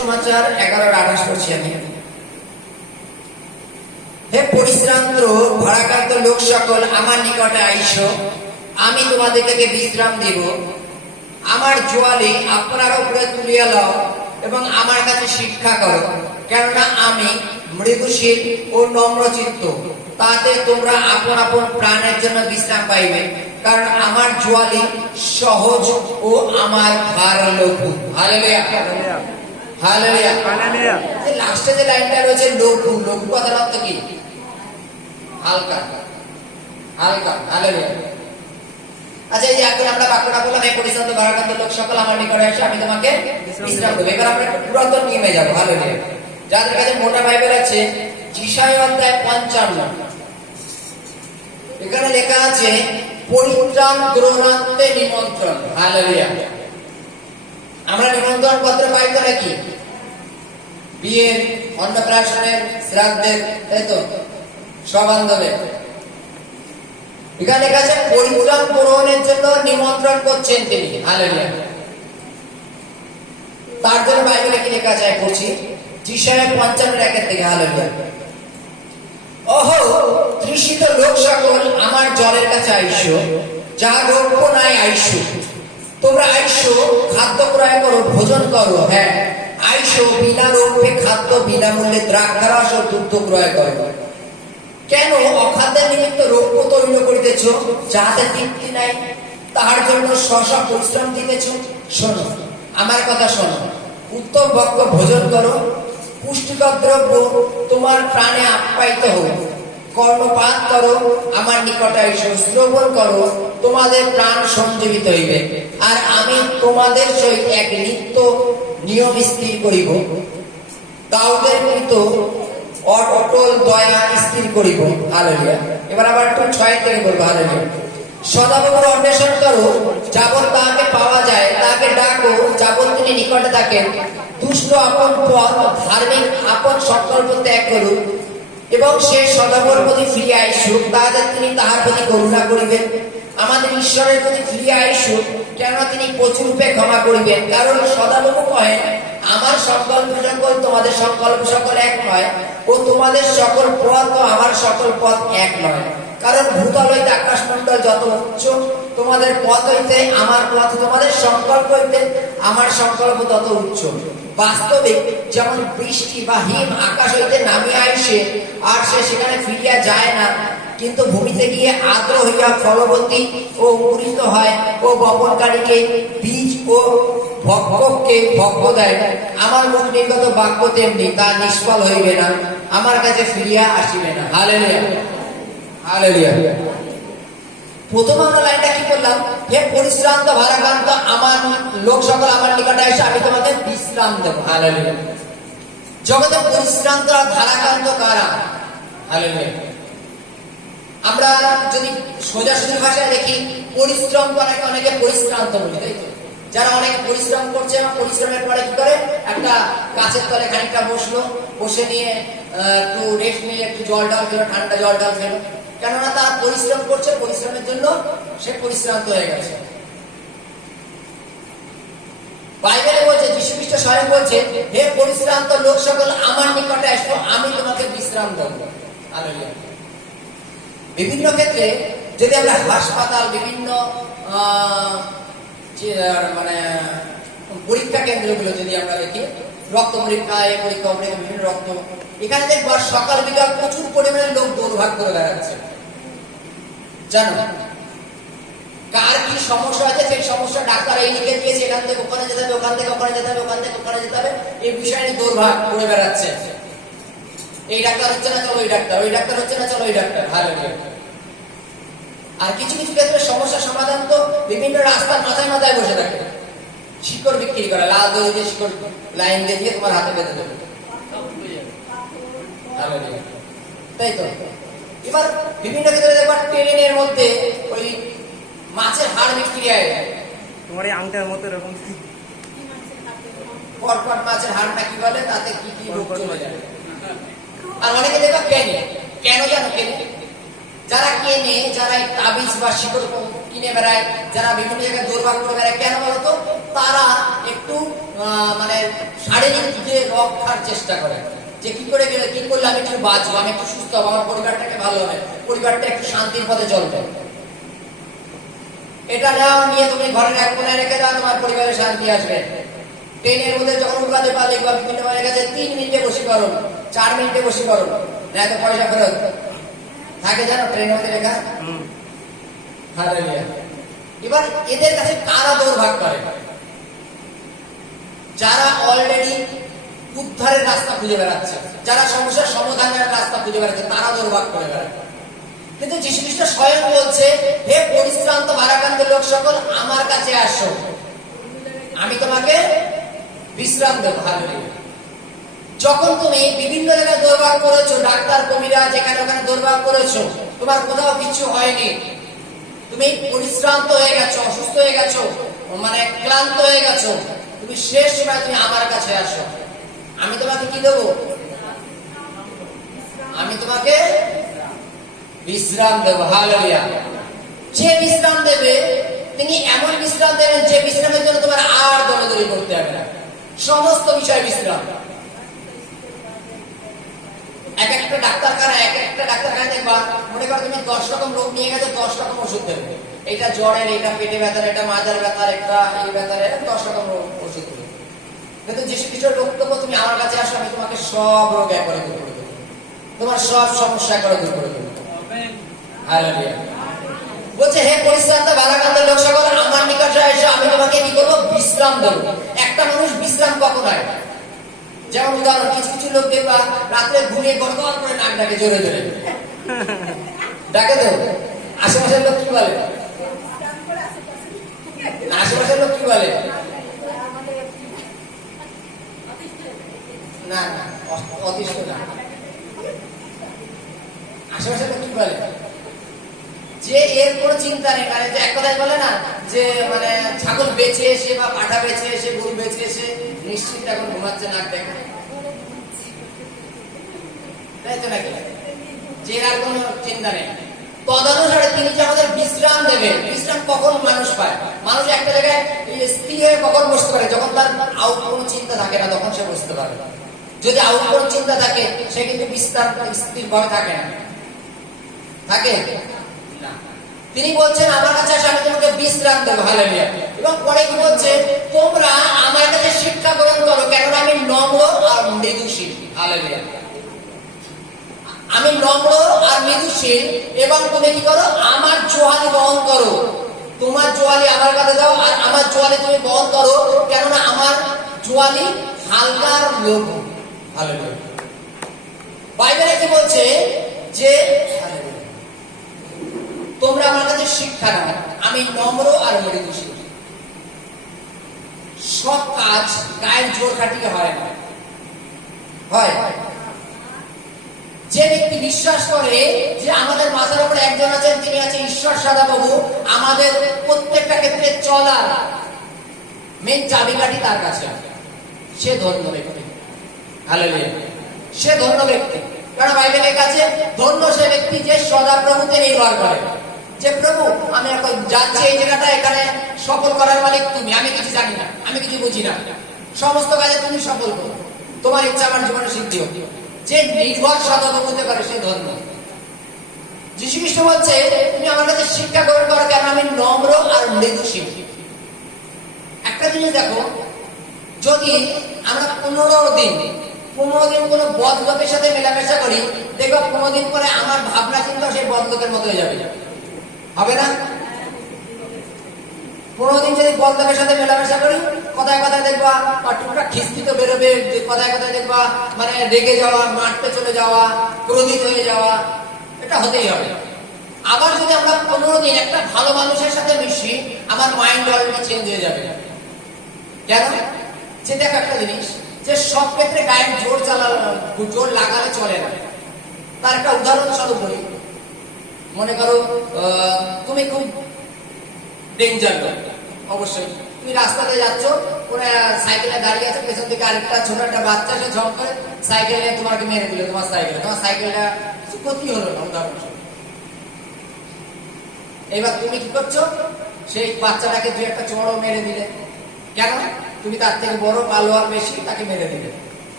সমাচার 11-28 পড়ছি আমি। হে পরিশ্রান্ত ভারাক্রান্ত লোক সকল, আমার নিকটে আইসো, আমি তোমাদেরকে বিশ্রাম দেব। আমার জোয়ালি আপনার উপরে তুলিয়া লও এবং আমার কাছে শিক্ষা করো, কেননা আমি মৃদুশীল ও নম্রচিত্ত, তাতে তোমরা আপন আপন প্রাণের জন্য বিশ্রাম পাইবে। কারণ আমার জোয়ালি সহজ ও আমার ভার লঘু। Hallelujah, hallelujah, hallelujah. যে লাস্টে যে লাইনটা রয়েছে লঘু, লঘু কথার অর্থ কি? হালকা, হালকা। হালেলুয়া। আচ্ছা, এই যে এখন আমরা বাক্যটা বললাম, এই পরিশ্রান্ত ভারাক্রান্ত লোক সকল আমার নিকটে আসে, আমি তোমাকে বিশ্রাম দেব। এবার আমরা একটু পুরাতন নিয়মে যাবো। হালেলুয়া। যাদের কাছে মোটা বাইবেল আছে, যিশায়া অধ্যায় 55, এখানে লেখা আছে পরিত্রাণ গ্রহণার্থে নিমন্ত্রণ। হালেলুয়া। আমরা নিমন্ত্রণ পত্র পাই তো নাকি? বিয়ের, অন্নপ্রাশনের, শ্রাদ্ধের, তাই তো, সবান্ধবের। এখানে লেখা আছে পরিত্রাণ গ্রহণের জন্য নিমন্ত্রণ করছেন তিনি। হালেলুয়া। তার জন্য বাইবেলে কি লেখা আছে পড়ছি, যিশায়া 55 থেকে। হালেলুয়া। ওহো তৃষিত লোক সকল, আমার জলের কাছে আইসো, যাহা রৌপ্য নাই আইসো। তোমরা আইসো, খাদ্য ক্রয় করো, ভোজন করো। হ্যাঁ, আইসো, বিনা রৌপ্যে খাদ্য, বিনামূল্যে দ্রাক্ষারস ও দুগ্ধ ক্রয় করো। কেন অখাদ্যের নিমিত্ত রৌপ্য তৈল করিতেছ, যাহাতে তৃপ্তি নাই, তাহার জন্য স্ব পরিশ্রম দিতেছ? শোনো, আমার কথা শোনো, উত্তম ভক্ষ ভোজন করো, পুষ্টিকর দ্রব্য তোমার প্রাণে আপ্যায়িত হোক। কর্ণপাত করো, আমার নিকটে এসো, শ্রবণ করো, তোমাদের প্রাণ সঞ্জীবিত হইবে। আর আমি তোমাদের সহিত এক নিত্য নিয়ম স্থির করিব, দাউদের কৃত অটল দয়া স্থির করিব। হালেলুয়া। এবার আবার একটু 6 থেকে বলবো। হালেলুয়া। সদাপ্রভুর অন্বেষণ করো, যাবৎ তাহাকে পাওয়া যায়, তাহাকে ডাকো, যাবৎ তিনি নিকটে থাকেন। দুষ্ট আপন পথ, ধার্মিক আপন সংকল্প ত্যাগ করুন, এবং সে সদাপ্রভুর প্রতি ফিরিয়া আইসুক, তাহাদের তিনি তাহার প্রতি করুণা করিবেন। আমাদের ঈশ্বরের প্রতি ফিরিয়া আইসুক, কেননা তিনি প্রচুররূপে ক্ষমা করিবেন। কারণ সদাপ্রভু কহেন, আমার সংকল্প সকল তোমাদের সংকল্প সকল এক নয়, ও তোমাদের সকল পথ ও আমার সকল পথ এক নয়। কারণ ভূতল হইতে আকাশমণ্ডল যত উচ্চ, তোমাদের পথ হইতে আমার পথ, তোমাদের সংকল্প হইতে আমার সংকল্প তত উচ্চ। বাস্তবে যেমন বৃষ্টি বা হিম আকাশ হইতে নামিয়া আইসে, আর সে সেখানে ফিরিয়া যায় না, কিন্তু ভূমিতে গিয়ে আর্দ্র হইয়া ফলবতী ও অঙ্কুরিত হয়, ও বপনকারীকে বীজ ও ভক্ষককে ভক্ষ দেয়, আমার মুখ নির্গত বাক্য তেমনি তা নিষ্ফল হইবে না, আমার কাছে ফিরিয়া আসিবে না। Hallelujah, hallelujah. প্রথম আমরা লাইনটা কি করলাম? হে পরিশ্রান্ত ভারাক্রান্ত আমার লোক সকল, আমার নিকটে এসে, আমি তোমাকে বিশ্রাম দেব। হালেলুয়া। জগতে পরিশ্রান্ত আর ভারাক্রান্ত কারা? হালেলুয়া। আমরা যদি সোজাসুজি ভাষায় দেখি, পরিশ্রম করাকে অনেকে পরিশ্রান্ত বলে, তাই তো? যারা অনেক পরিশ্রম করছে, পরিশ্রমের পরে কি করে, একটা গাছের তলে খানিকটা বসলো, বসে নিয়ে একটু রেস্ট নিয়ে একটু জল ডাল খেলো, ঠান্ডা জল ডাল খেলো, কেননা তার পরিশ্রম করছে, পরিশ্রমের জন্য সে পরিশ্রান্ত হয়ে গেছে। বাইবেলে বলছে, যীশু খ্রিস্ট স্বয়ং বলছে, হে পরিশ্রান্ত লোক সকল, আমার নিকটে আসো, আমি তোমাকে বিশ্রাম দেব। হালেলুয়া। বিভিন্ন ক্ষেত্রে যদি আমরা হাসপাতাল, বিভিন্ন মানে পরীক্ষা কেন্দ্রগুলো যদি আমরা দেখি, রক্ত পরীক্ষা, এই পরীক্ষা, বিভিন্ন রক্ত, এখানে দেখবো সকাল বিকাল প্রচুর পরিমাণে লোক দৌড়ভাগ করে বেড়াচ্ছে। জানো কার কি সমস্যা আছে, সেই সমস্যা ডাক্তার এই লিখে দিয়েছে, এখান থেকে ওখানে যেতে হবে, ওখান থেকে ওখানে যেতে হবে, ওখান থেকে ওখানে যেতে হবে, এই বিষয় নিয়ে দৌড়ভাগ করে বেড়াচ্ছে। এই ডাক্তার হচ্ছে না, চলো ওই ডাক্তার, ওই ডাক্তার হচ্ছে না, চলো ওই ডাক্তার। হালেলুয়া। আর কিছু কিছু ক্ষেত্রে সমস্যার সমাধান তো বিভিন্ন রাস্তার মাথায় মাথায় বসে থাকে, শিকড় বিক্রি করে, লাল দড়ি দিয়ে শিকড় লাইন দিয়ে তোমার হাতে বেঁধে দেবে। তাই তো? এবার বিভিন্ন ক্ষেত্রে দেখবার ট্রেনের মধ্যে ওই মাছের হাড় বিক্রি হয়, তোমার এই আংটার মতো এরকম পটপট মাছের হাড় না কি বলে, তাতে কি কি রোগ চলে যায়। আর অনেকে দেখবা কেনে, কেন জানো? কেনে যারা কেনে, যারা তাবিজ বা শিকড় কিনে বেড়ায়, যারা বিভিন্ন জায়গায় দৌড়ভাগ করে বেড়ায়, কেন বলতো? তারা একটু মানে শারীরিক দিকে রক্ষার চেষ্টা করে, যে কি করে গেলে কি করলে আমি একটু বাঁচবো, আমি একটু সুস্থ হবো, আমার পরিবারটাকে ভালো হবে, পরিবারটা একটু শান্তির পথে চলবে। এটা নাও নিয়ে তুমি ঘরের এক কোণে রেখে দাও, তোমার পরিবারে শান্তি আসবে। ট্রেনের মধ্যে যখন উঠবাতে পারলে বা বিভিন্ন হয়ে গেছে 3 মিনিটে বসীকরণ, 4 মিনিটে বসীকরণ, না তো পয়সা ফেরত থাকে, জানো ট্রেনের মধ্যে লেখা। হালেলুয়া। এবার এদের কাছে কারা দৌড়ভাগ করে? যারা অলরেডি উদ্ধারের রাস্তা খুঁজে বেড়াচ্ছে, যারা সমস্যার সমাধানের রাস্তা খুঁজে বেড়াচ্ছে, তারা দৌড়ভাগ করে বেড়ায়। কিন্তু যীশু খ্রিস্ট স্বয়ং বলছে, হে পরিশ্রান্ত ভারাক্রান্ত লোক সকল আমার কাছে আসো, আমি তোমাকে বিশ্রাম দেব। হালেলুয়া। যখন তুমি বিভিন্ন জায়গায় দৌড়ভাগ করেছো, ডাক্তার কবিরা যেখানে ওখানে দৌড়ভাগ করেছো, তোমার কোথাও কিছু হয়নি, তুমি পরিশ্রান্ত হয়ে গেছো, অসুস্থ হয়ে গেছো, মানে ক্লান্ত হয়ে গেছো, তুমি শেষ সময় তুমি আমার কাছে আসো, আমি তোমাকে কি দেবো? আমি তোমাকে বিশ্রাম দেবো। হালেলুয়া। যে বিশ্রাম দেবে তিনি এমন বিশ্রাম দেবেন যে বিশ্রামের জন্য তোমার আর দৌড়াদৌড়ি করতে হবে না, সমস্ত বিষয় বিশ্রাম। এক একটা ডাক্তারখানায় দেখবা, মনে করো তুমি 10 রকম রোগ নিয়ে গেছো, 10 রকম ওষুধ দেবে, এটা জ্বরের, এটা পেটে ব্যথার, এটা মাজার ব্যথার, একটা এই ব্যথার, 10 রকম ওষুধ দেবে। কিন্তু যীশু খ্রিস্টের বক্তব্য, তুমি আমার কাছে আসো, আমি তোমাকে সব রোগ একবারে দূর করে দেবো, তোমার সব সমস্যা একবারে দূর করে দেবো। হালেলুয়া। বলছে, হে পরিশ্রান্ত ভারাক্রান্ত লোক সকল আমার নিকটে এসো, আমি তোমাকে কি করবো? বিশ্রাম দেবো। একটা মানুষ বিশ্রাম কখন হয়? যেমন উদাহরণ, কিছু কিছু লোক দেখবা রাত্রে ঘুমিয়ে গড়গড় করে নাক ডাকে, জোরে জোরে ডাকে। তো আশেপাশের লোক কি বলে? আশেপাশের লোক কি বলে? না না, অতিষ্ঠ না। আশেপাশের লোক কি বলে? যে এর কোনো চিন্তা নেই, মানে যে এক কথায় বলে না যে মানে ছাগল বেঁচে এসে বা পাঠা বেঁচে এসে, গরু বেঁচে এসে নিশ্চিত এখন ঘুমাচ্ছে নাক দেখে, তাই তো নাকি? যে আর কোনো চিন্তা নেই। তদনুসারে তিনি যে আমাদের বিশ্রাম দেবেন। বিশ্রাম কখন মানুষ পায়? মানুষ একটা জায়গায় স্থির হয়ে কখন বসতে পারে? যখন তার আউট কোনো চিন্তা থাকে না, তখন সে বসতে পারে। যদি আউট কোনো চিন্তা থাকে, সে কিন্তু বিশ্রাম স্থির ভাবে থাকে না, থাকে না। তিনি বলছেন, আমার কাছে আসো, আমি তোমাকে বিশ্রাম দেবো। হালেলুয়া। এবং পরে কি বলছে? তোমরা আমার কাছে শিক্ষা গ্রহণ করো, কেননা আমি নম্র আর মৃদুশীল। হালেলুয়া। আমি নম্র আর মৃদুশীল, এবং তুমি কি করো? আমার জোয়ালি বহন করো। তোমার জোয়ালি আমার কাছে দাও, আর আমার জোয়ালি তুমি বহন করো, কেননা আমার জোয়ালি হালকার লোক। হালেলুয়া। বাইবেলে কি বলছে? যে তোমরা আমার কাছে শিক্ষা নাও, আমি নম্র আর মৃদুশীল। সব কাজ গায়ের জোর খাটিয়ে হয় না, হয় যে ব্যক্তি বিশ্বাস করে যে আমাদের মাথার উপরে একজন আছেন, তিনি আছেন ঈশ্বর সদাপ্রভু, আমাদের প্রত্যেকটা ক্ষেত্রে চলার মেন চাবিকাঠি তার কাছে, সে ধন্য ব্যক্তি। হালেলুয়া। সে ধন্য ব্যক্তি, কারণ বাইবেলের কাছে ধন্য সে ব্যক্তি যে সদাপ্রভুতে নির্ভর করে, যে প্রভু আমি এখন যাচ্ছি এই জায়গাটা, এখানে সফল করার মালিক তুমি, আমি কিছু জানি না, আমি কিছু বুঝি না, সমস্ত কাজে তুমি সফল করো, তোমার ইচ্ছা আমার জীবনে সিদ্ধি হোক। যে নির্ভর সদাপ্রভুতে করে সে ধন্য। যীশু খ্রিস্ট বলছে, তুমি আমার কাছে শিক্ষা গ্রহণ করো, কেন আমি নম্র আর মৃদুশীল। একটা জিনিস দেখো, যদি আমরা 15 দিন কোনো বদ লোকের সাথে মেলামেশা করি, দেখো 15 দিন পরে আমার ভাবনা চিন্তা সেই বদ লোকের মতো হয়ে যাবে, হবে না? 15 দিন যদি বদ লোকের সাথে মেলামেশা করি, কথায় কথায় দেখবা টুকটাক খিস্তি তো বেরোবে, কথায় কথায় দেখবা মানে রেগে যাওয়া, মারতে চলে যাওয়া, ক্রোধিত হয়ে যাওয়া, এটা হতেই হবে। আবার যদি আমরা 15 দিন একটা ভালো মানুষের সাথে মিশি, আমার মাইন্ড অলরেডি চেঞ্জ হয়ে যাবে। কেন? যে দেখো একটা জিনিস, যে সব ক্ষেত্রে গায়ের জোর লাগালে চলে না। তার একটা উদাহরণস্বরূপ বলি, মনে করো তুমি খুব ডেঞ্জার, অবশ্যই তুমি রাস্তাতে যাচ্ছ, কোন সাইকেলে দাঁড়িয়ে আছে, পেছন থেকে আরেকটা ছোট একটা বাচ্চা এসে ঝড় করে সাইকেলে তোমাকে মেরে দিল, তোমার সাইকেলটা কিছু ক্ষতি হলো না, উদাহরণস্বরূপ। এবার তুমি কি করছো? সেই বাচ্চাটাকে 2 একটা চড়ও মেরে দিলে, কেন? তুমি তার থেকে বড় পালোয়ার বেশি, তাকে মেরে দিবে।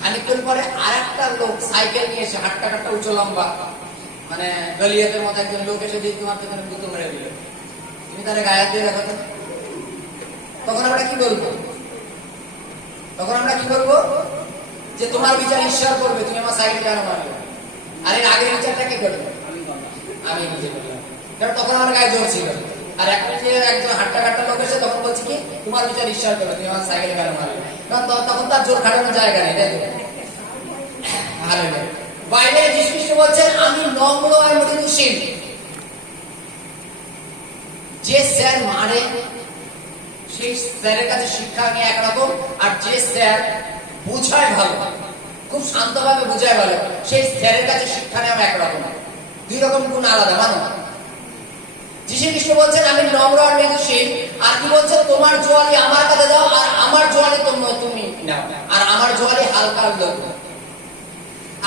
খানিকক্ষণ পরে আর একটা লোক সাইকেল নিয়ে এসে হাট্টা কাট্টা উঁচু লম্বা, মানে গলিয়াতের মতো একজন লোক এসে দিয়ে তোমার পেছনে গুঁতো মেরে দিল, তুমি তারা গায়ে দিয়ে দেখো তো, তখন আমরা কি বলবো? তখন আমরা কি বলবো? যে তোমার বিচার ঈশ্বর করবে, তুমি আমার সাইকেল কেন মারবে? আর এর আগের বিচারটা কে করবে? আমি নিজে করলাম, কারণ তখন আমার গায়ে জোর ছিল। আর এখন যে একজন হাট্টা কাট্টা লোক এসে তখন বলছি কি তোমার বিচার ঈশ্বর করবে, তুমি আমার সাইকেল কেন মারবে? কারণ তখন তার জোর খাটানোর জায়গা নেই, তাই তো? ভালো নেই। বাইরে যীশু খ্রিস্ট বলছেন আমি নম্র আর মৃদুশীল। যে স্যার মারে সেই স্যারের কাছে শিক্ষা নিয়ে একরকম, আর যে স্যার বুঝায় ভালো, খুব শান্তভাবে বুঝায় ভালো, সেই স্যারের কাছে শিক্ষা নেওয়া একরকম। দুই রকম গুণ আলাদা, মানো? যীশু খ্রিস্ট বলছেন আমি নম্র আর মৃদুশীল, আর কি বলছেন তোমার জোয়ালি আমার কাছে দাও আর আমার জোয়ালি তুমি নাও, আর আমার জোয়ালি হালকা লোক।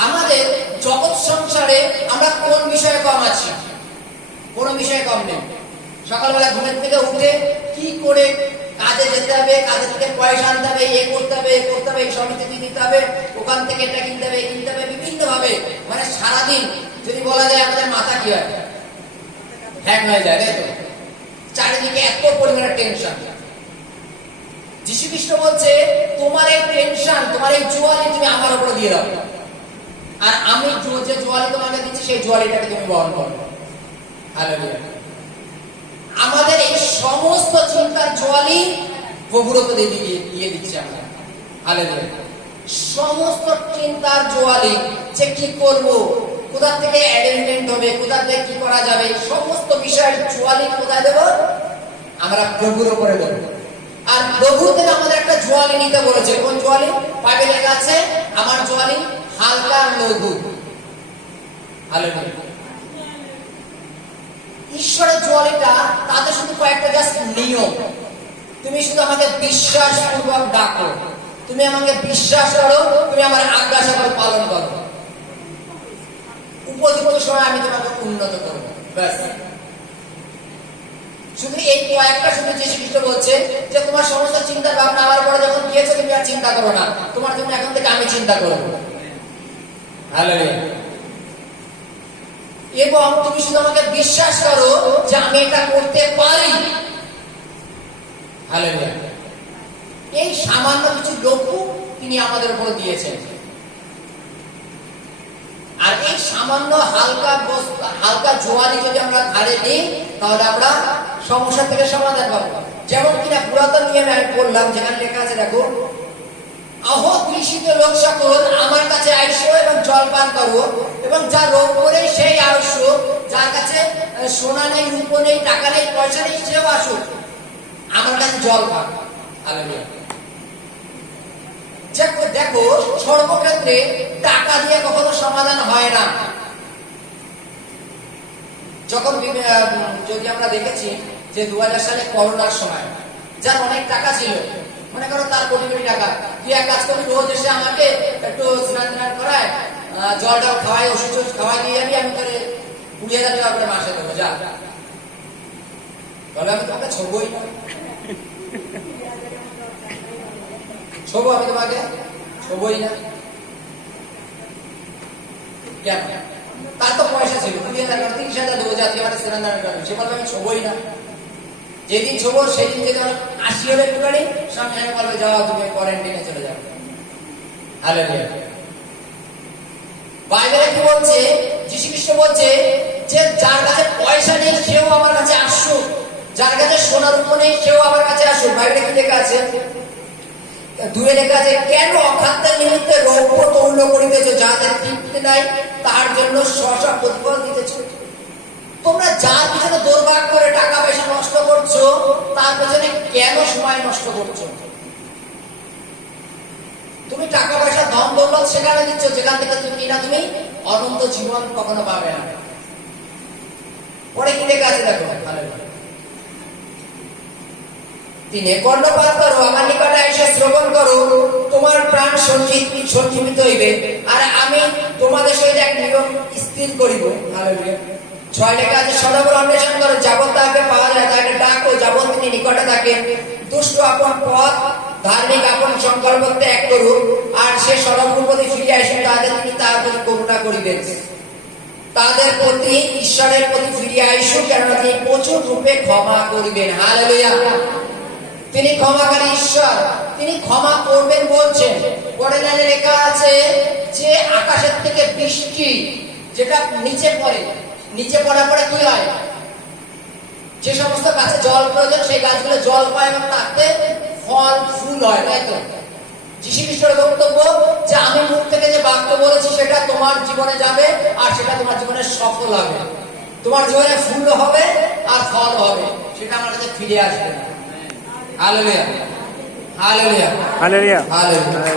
আমাদের জগৎ সংসারে আমরা কোন বিষয়ে কম আছি? কোন বিষয়ে কম নেই। সকালবেলা ঘুমের থেকে উঠে কি করে কাজে যেতে হবে, কাজে থেকে পয়সা আনতে হবে, এ করতে হবে, এ করতে হবে, এই সমিতিতে দিতে হবে, ওখান থেকে এটা কিনতে হবে, কিনতে হবে, বিভিন্ন ভাবে, মানে সারাদিন যদি বলা যায় আমাদের মাথা কি হয়, হ্যাং হয়ে যায়, তাই তো? চারিদিকে এত পরিমাণে টেনশন। যীশু খ্রিস্ট বলছে তোমার এই টেনশন, তোমার এই জোয়ালি তুমি আমার উপরে দিয়ে দাও, আর আমি যে জোয়ালি তোমাকে দিচ্ছি সেই জোয়ালিটাকে তুমি বহন করো। হালেলুয়া। আমাদের এই সমস্ত চিন্তার জোয়ালি প্রভুর উপরে দিয়ে দিচ্ছি আমরা। হালেলুয়া। সমস্ত চিন্তার জোয়ালি, যে কি করব, কোথা থেকে অ্যারেঞ্জমেন্ট হবে, কোথা থেকে কি করা যাবে, সমস্ত বিষয়ের জোয়ালি কোথায় দেব? আমরা প্রভুর উপরে দেব। আর প্রভু থেকে আমাদের একটা জোয়ালি নিতে বলেছে। কোন জোয়ালি? বাইবেলে লেখা আছে আমার জোয়ালি হালকা লঘু। হালেলুয়া। ঈশ্বরের জোয়ালিটা তাতে শুধু কয়েকটা জাস্ট নিয়ম। তুমি শুধু আমাকে বিশ্বাস পূর্বক ডাকো, তুমি আমাকে বিশ্বাস করো, তুমি আমার আজ্ঞা সকল পালন করো, উপযুক্ত সময় আমি তোমাকে উন্নত করবো, ব্যাস। শুধু এই কয়েকটা শুধু যীশু খ্রিস্ট বলছে যে তোমার সমস্ত চিন্তা ভাবনা আমার পরে যখন গিয়েছে তুমি আর চিন্তা করো না, তোমার জন্য এখন থেকে আমি চিন্তা করবো। হালেলুয়া। এবং তুমি শুধু আমাকে বিশ্বাস করো যে আমি এটা করতে পারি। হালেলুয়া। এই সামান্য কিছু লক্ষ্য তিনি আমাদের উপর দিয়েছেন। আর এই সামান্য হালকা জোয়ালি যদি আমরা ঘাড়ে নিই তাহলে আমরা সমস্যা থেকে সমাধান পাবো। যেমন কিনা পুরাতন নিয়মে আমি বললাম, যেখানে লেখা আছে দেখো, আহো তৃষিত লোক সকল আমার কাছে আইসো এবং জল পান করো, এবং যা রোগ করে সেই আইসো, যার কাছে সোনা নেই, রূপ নেই, টাকা নেই, পয়সা নেই, সেও আসুক আমার কাছে জল পান। হালেলুয়া। দেখো সর্বক্ষেত্রে টাকা দিয়ে কখনো সমাধান হয় না। যখন যদি আমরা দেখেছি যে 2000 সালে করোনার সময় যার অনেক টাকা ছিল, মনে করো তার কোটি কোটি টাকা, তুই এক কাজ করবি, রোজ এসে আমাকে একটু স্নান টান করায়, জল টল খাওয়াই, ওষুধ খাওয়াই দিয়ে যাবি, আমি তোর 20,000 টাকা করে মাসে দেবো, যা। বলে আমি তোমাকে ছবই না, ছবো আমি তোমাকে ছবই না। কেন? তার তো পয়সা ছিল, 20,000 30,000 দেবো, যা তুই আমার স্নান টান করবি। সে বলবে আমি ছবই না। যেদিন ছবো সেদিন যদি 80 হলে একটু গাড়ি সামনে বলবে যাওয়া, তুমি কোয়ারেন্টাইনে চলে যাও। হালেলুয়া। বাইবেলে কি বলছে? যীশু খ্রিস্ট বলছে যে যার কাছে পয়সা নেই সেও আমার কাছে আসুক, যার কাছে সোনার রূপ নেই সেও আমার কাছে আসুক। বাইবেলে কি লেখা আছে? 2 লেখা আছে, কেন অখাদ্যের নিমিত্তে রৌপ্য তৌল্য করিতেছ, যাদের তৃপ্তি নাই তার জন্য শশা প্রতিফল দিতেছ। তোমরা যার পিছনে দৌড়ভাগ করে টাকা পয়সা নষ্ট করছো, তার পেছনে কেন সময় নষ্ট করছো? তুমি টাকা পয়সা ধন দৌলত সেখানে দিচ্ছ যেখান থেকে তুমি অনন্ত জীবন কখনো পাবে না। পরে কি লেখা আছে দেখো, তিনি কর্ণপাত করো, আমার নিকটে এসে শ্রবণ করো, তোমার প্রাণ সঞ্জীবিত হইবে, আর আমি তোমাদের সহিত এক নিয়ম স্থির করিব। হালেলুয়া। 6 লেখা আছে, সদাগর অন্বেষণ করো, যাবত তাকে পাওয়া যায়, তাকে ডাকো, যাবত তিনি নিকটে থাকেন। দুষ্ট আপন পথ, ধার্মিক আপন সংকল্প ত্যাগ করুক, আর সে সদাগর প্রতি ফিরে আসুন, তাদের তিনি তার প্রতি করুণা করিবেন। তাদের প্রতি, ঈশ্বরের প্রতি ফিরে আসুন, কেননা তিনি প্রচুর রূপে ক্ষমা করিবেন। হালেলুয়া। তিনি ক্ষমাকারী ঈশ্বর, তিনি ক্ষমা করবেন বলছেন। পরের লাইনে লেখা আছে যে আকাশের থেকে বৃষ্টি যেটা নিচে পড়ে, নিচে পড়ার পরে কি হয়, যে সমস্ত গাছে জল প্রয়োজন সেই গাছগুলো জল পায় এবং তাতে ফল ফুল হয়, তাই তো? যীশু খ্রিস্টের বক্তব্য যে আমি মুখ থেকে যে বাক্য বলেছি সেটা তোমার জীবনে যাবে, আর সেটা তোমার জীবনে সফল হবে, তোমার জীবনে ফুল হবে আর ফল হবে, সেটা আমার কাছে ফিরে আসবে। Hallelujah, hallelujah, hallelujah. হালেলুয়া।